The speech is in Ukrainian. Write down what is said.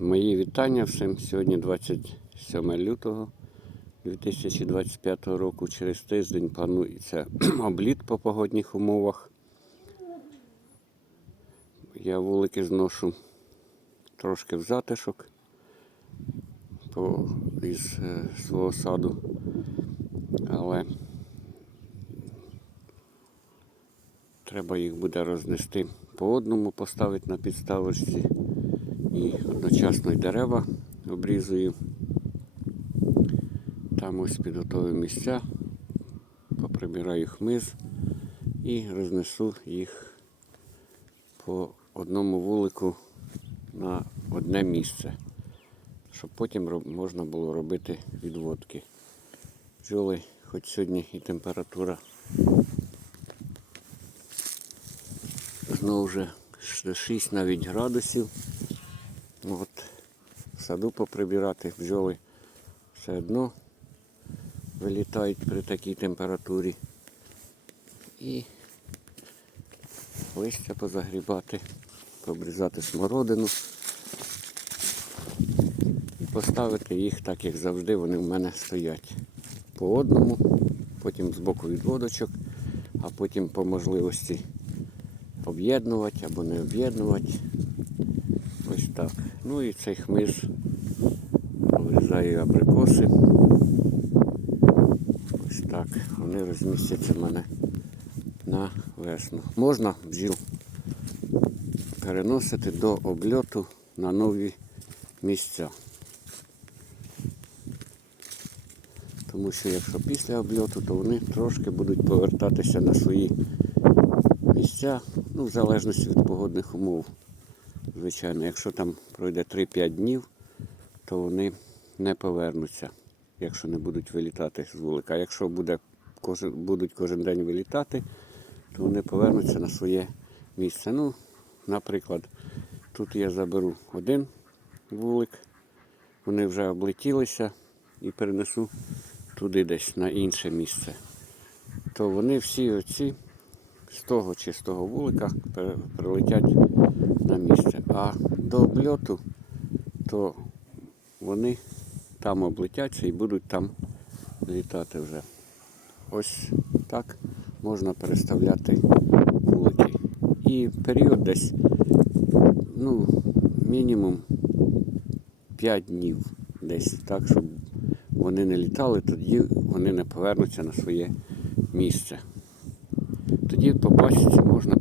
Мої вітання всім. Сьогодні 27 лютого 2025 року. Через тиждень планується обліт по погодних умовах. Я вулики зношу трошки в затишок по, із е, свого саду. Але треба їх буде рознести по одному, поставити на підставочці і одночасно й дерева обрізую. Там ось підготовив місця, поприбираю хмиз і рознесу їх по одному вулику на одне місце, щоб потім можна було робити відводки. Бджоли, хоч сьогодні і температура знову вже 6 навіть градусів. Ну, От, в саду поприбирати бджоли все одно вилітають при такій температурі. І листя позагрібати, пообрізати смородину і поставити їх так, як завжди, вони в мене стоять. По одному, потім з боку відводочок, а потім по можливості об'єднувати або не об'єднувати. Ось так. Ну і цей хмиз обрізаю абрикоси. Ось так. Вони розмістяться в мене на весну. Можна бджіл переносити до обльоту на нові місця. Тому що якщо після обльоту, то вони трошки будуть повертатися на свої місця, ну, в залежності від погодних умов. Звичайно, якщо там пройде 3-5 днів, то вони не повернуться, якщо не будуть вилітати з вулика. А якщо буде, кожен, будуть кожен день вилітати, то вони повернуться на своє місце. Ну, наприклад, тут я заберу один вулик, вони вже облетілися і перенесу туди десь на інше місце. То вони всі оці з того чи з того вулика прилетять на місце. А до обльоту, то вони там облетяться і будуть там літати вже. Ось так можна переставляти вулики. І період десь, ну, мінімум 5 днів десь, так, щоб вони не літали, тоді вони не повернуться на своє місце. Тоді по пасіці можна.